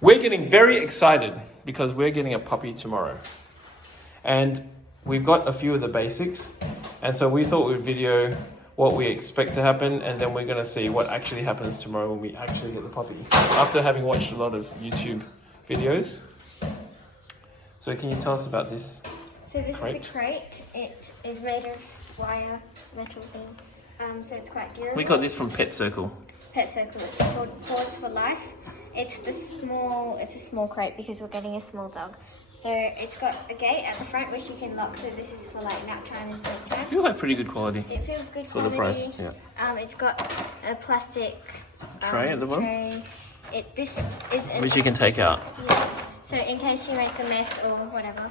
we're getting very excited because we're getting a puppy tomorrow. And we've got a few of the basics. And so we thought we'd video what we expect to happen, and then we're going to see what actually happens tomorrow when we actually get the puppy. After having watched a lot of YouTube videos. So can you tell us about this? So this crate? is a crate. It is made of wire, metal thing. So it's quite durable. We got this from Pet Circle. Pet Circle. It's called Paws for Life. It's a small crate because we're getting a small dog. So it's got a gate at the front which you can lock. So this is for like nap time and sleep time. Feels like pretty good quality. It feels good For quality. the price, yeah. It's got a plastic Tray at the bottom? Tray. This is Which you can take out. Yeah. So in case she makes a mess or whatever.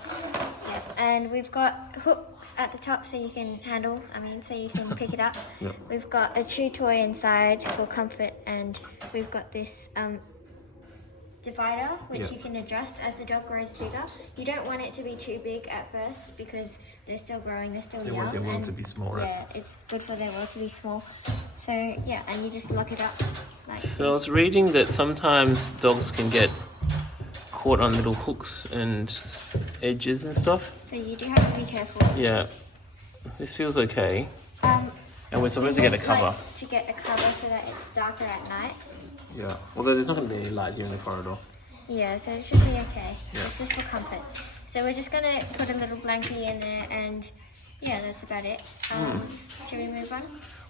Yeah. And we've got hooks at the top so you can so you can pick it up. Yep. We've got a chew toy inside for comfort, and we've got this divider which Yep. you can adjust as the dog grows bigger. You don't want it to be too big at first because they're still growing, they're still They young. want their world and to be small, right? Yeah, it's good for their world to be small. So yeah, and you just lock it up. Like So I was reading that sometimes dogs can get caught on little hooks and edges and stuff. So you do have to be careful. Yeah. This feels okay. And we're supposed to get a cover. Like to get a cover so that it's darker at night. Yeah. Although there's not going to be any light here in the corridor. Yeah, so it should be okay. Yeah. It's just for comfort. So we're just going to put a little blanket in there, and yeah, that's about it. Should we move on?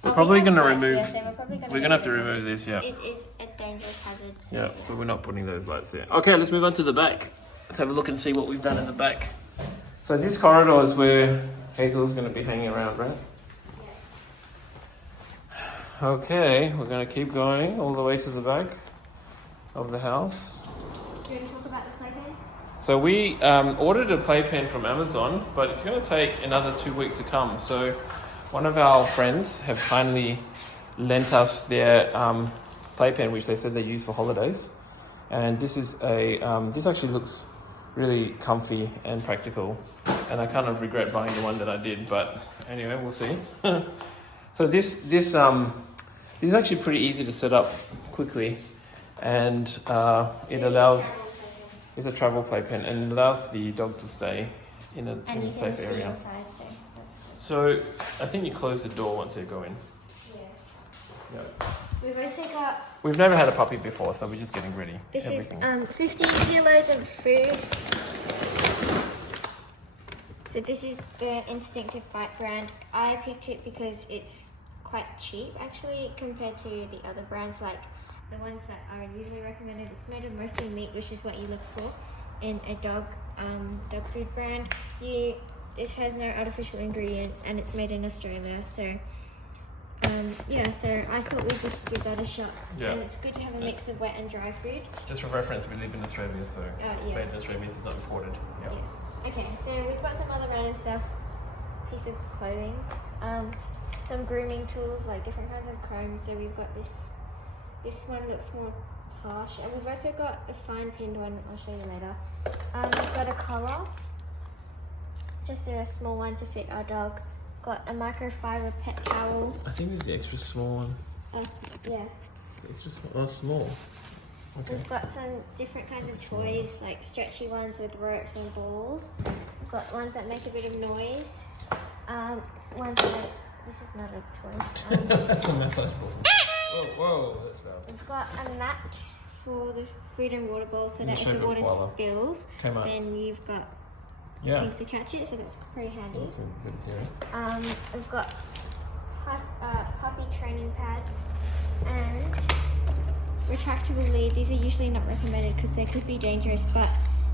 We're probably going to lights remove... here, so we're We're going to have to remove this, yeah. It is a dangerous hazard. So Yeah, so we're not putting those lights there. Okay, let's move on to the back. Let's have a look and see what we've done in the back. So this corridor is where Hazel's going to be hanging around, right? Okay, we're going to keep going all the way to the back of the house. Do you want to talk about the playpen? So we ordered a playpen from Amazon, but it's going to take another 2 weeks to come. So one of our friends have kindly lent us their playpen, which they said they use for holidays. And this is this actually looks really comfy and practical. And I kind of regret buying the one that I did, but anyway, we'll see. So this is actually pretty easy to set up quickly, and it allows, it's a travel playpen, and it allows the dog to stay in a safe area. Inside, So I think you close the door once they go in. yeah. Yeah. We've also got, We've never had a puppy before, so we're just getting ready. this everything. is 15 kilos of food. So this is the Instinctive Bite brand. I picked it because it's quite cheap actually compared to the other brands, like the ones that are usually recommended. It's made of mostly meat, which is what you look for in a dog food brand. This has no artificial ingredients and it's made in Australia. So so I thought we'd just give that a shot. Yeah. And it's good to have a mix of wet and dry food. Just for reference, we live in Australia, so yeah. made in Australia means it's not imported. Yeah. Yeah. Okay, so we've got some other random stuff. Piece of clothing. Some grooming tools, like different kinds of combs. So we've got this one looks more harsh, and we've also got a fine pinned one. I'll show you later. We've got a collar, just a small one to fit our dog. Got a microfiber pet towel. I think this is the extra small one. Yeah. Extra small. Oh, small. Okay. We've got some different kinds of toys, like stretchy ones with ropes and balls. We've got ones that make a bit of noise. Ones that, this is not a toy. That's a massage ball. Whoa, that's loud. We've got a mat for the food and water bowl, so that if shape the of water koala. spills, Came up. then you've got Yeah. things to catch it, so that's pretty handy. That's a good theory. We've got puppy training pads and retractable lead. These are usually not recommended because they could be dangerous, but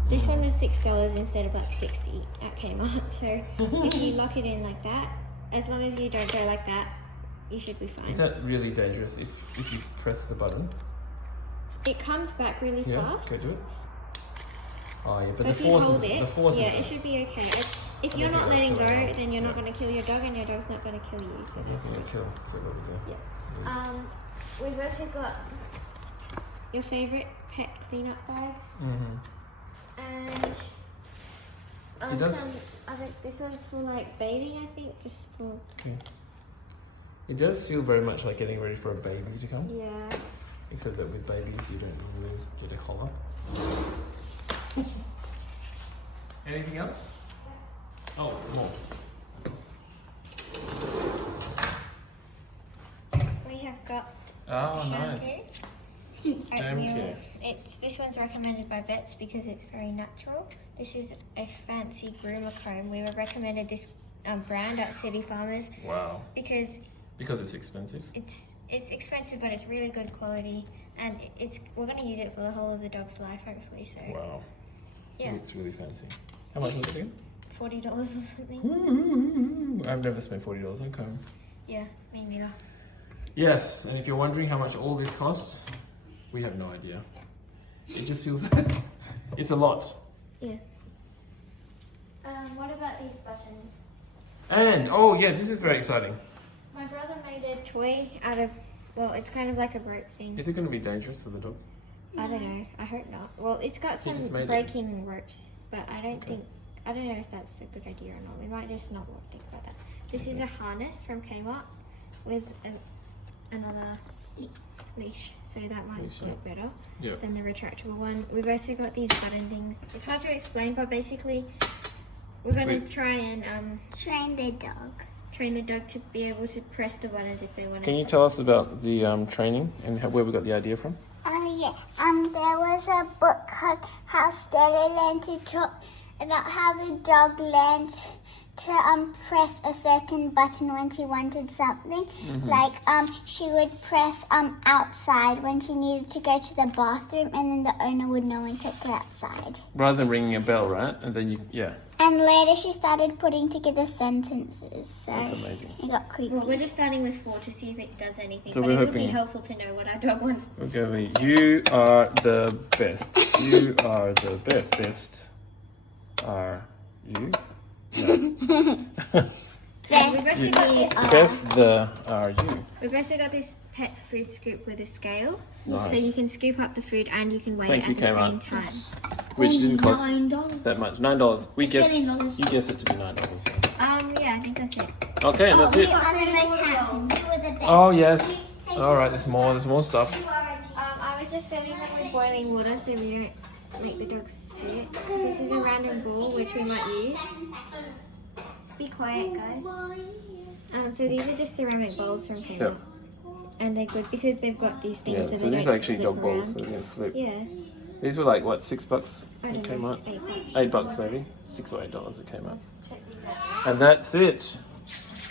this one was $6 instead of like $60 at Kmart. So if you lock it in like that, as long as you don't go like that, you should be fine. Is that really dangerous if you press the button? It comes back really fast. Go do it. Oh yeah, but if the you force hold is it, the force yeah, is. it should be okay. If you're think not it'll letting go, kill anyone. then you're not going to kill your dog, and your dog's not going to kill you. So that's Nothing good. to kill. So what we do? Yeah. We've also got your favorite pet cleanup bags, and It does- some other. This one's for like bathing, I think, just for Okay. It does feel very much like getting ready for a baby to come. yeah. Except that with babies, you don't normally get a collar. Anything else? Oh, more. We have got Oh, shampoo. nice. Shampoo. This one's recommended by vets because it's very natural. This is a fancy groomer comb. We were recommended this brand at City Farmers. Wow. Because it's expensive. it's expensive, but it's really good quality, and we're going to use it for the whole of the dog's life, hopefully. So Wow. yeah, It's really fancy. How much was it again? $40 or something. Ooh, I've never spent $40 on a comb. Yeah, me neither. Yes, and if you're wondering how much all this costs, we have no idea. It just feels it's a lot. Yeah. What about these buttons? And oh yeah, this is very exciting. My brother made a toy out of, well, it's kind of like a rope thing. Is it going to be dangerous for the dog? I don't know. I hope not. Well, it's got He just some made it. breaking ropes, but I don't know if that's a good idea or not. We might just not think about that. This is a harness from Kmart with another leash, so that might Leash, work better Yeah. than the retractable one. We've also got these button things. It's hard to explain, but basically we're going to try and train the dog to be able to press the buttons if they want to. Can you tell us about the training and where we got the idea from? Yeah. There was a book called How Stella Learned to Talk about how the dog learned to press a certain button when she wanted something. Like she would press outside when she needed to go to the bathroom, and then the owner would know and take her outside. Rather than ringing a bell, right? And then And later she started putting together sentences. So That's amazing. it got creepy. Well, we're just starting with 4 to see if it does anything. So but we're it would be hoping- helpful to know what our dog wants. Okay, you are the best. You are the best. Best are you? No. And we've also got this. Best are you. We've also got this pet food scoop with a scale, Nice. so you can scoop up the food and you can weigh Thank it you, at the same Kmart. time. Which didn't cost $9. that much. $9. We guess. $10. You guess it to be $9. Yeah. Yeah, I think that's it. Okay, and that's it. Oh yes. All right. There's more stuff. I was just filling them with boiling water so we don't make the dogs sick. This is a random ball which we might use. Be quiet, guys. So these are just ceramic bowls from Kmart. Yep. And they're good because they've got these things Yeah. so So they these don't are actually slip dog bowls. So around. they're gonna slip. Yeah. These were like what, $6 I at don't know. Kmart? $8. $8 maybe. $6 or $8 at Kmart. Check these out. And that's it.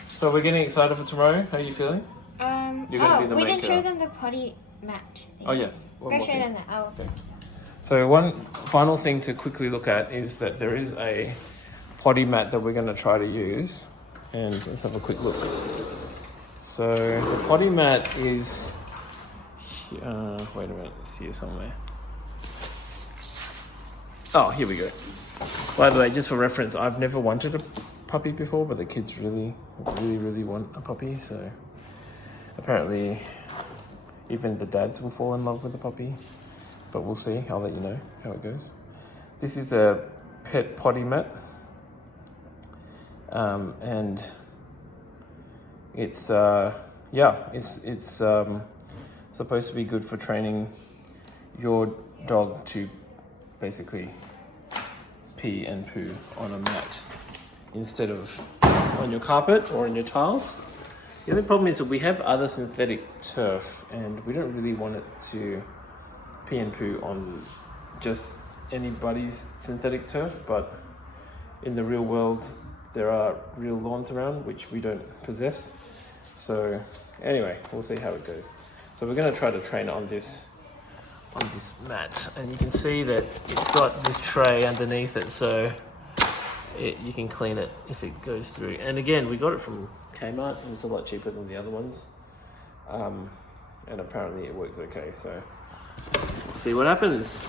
So we're getting excited for tomorrow. How are you feeling? You're gonna be the we main didn't show killer. them the potty mat thing. Oh yes. One Go more show thing. them that. Oh. Okay. So one final thing to quickly look at is that there is a potty mat that we're going to try to use, and let's have a quick look. So the potty mat is wait a minute, it's here somewhere. Oh, here we go. By the way, just for reference, I've never wanted a puppy before, but the kids really want a puppy, so apparently even the dads will fall in love with a puppy. But we'll see. I'll let you know how it goes. This is a pet potty mat. And it's supposed to be good for training your dog to basically pee and poo on a mat instead of on your carpet or in your tiles. The only problem is that we have other synthetic turf and we don't really want it to pee and poo on just anybody's synthetic turf, but in the real world there are real lawns around which we don't possess. So anyway, we'll see how it goes. So we're going to try to train on this mat, and you can see that it's got this tray underneath it, so you can clean it if it goes through. And again, we got it from Kmart and it's a lot cheaper than the other ones, and apparently it works okay, so we'll see what happens.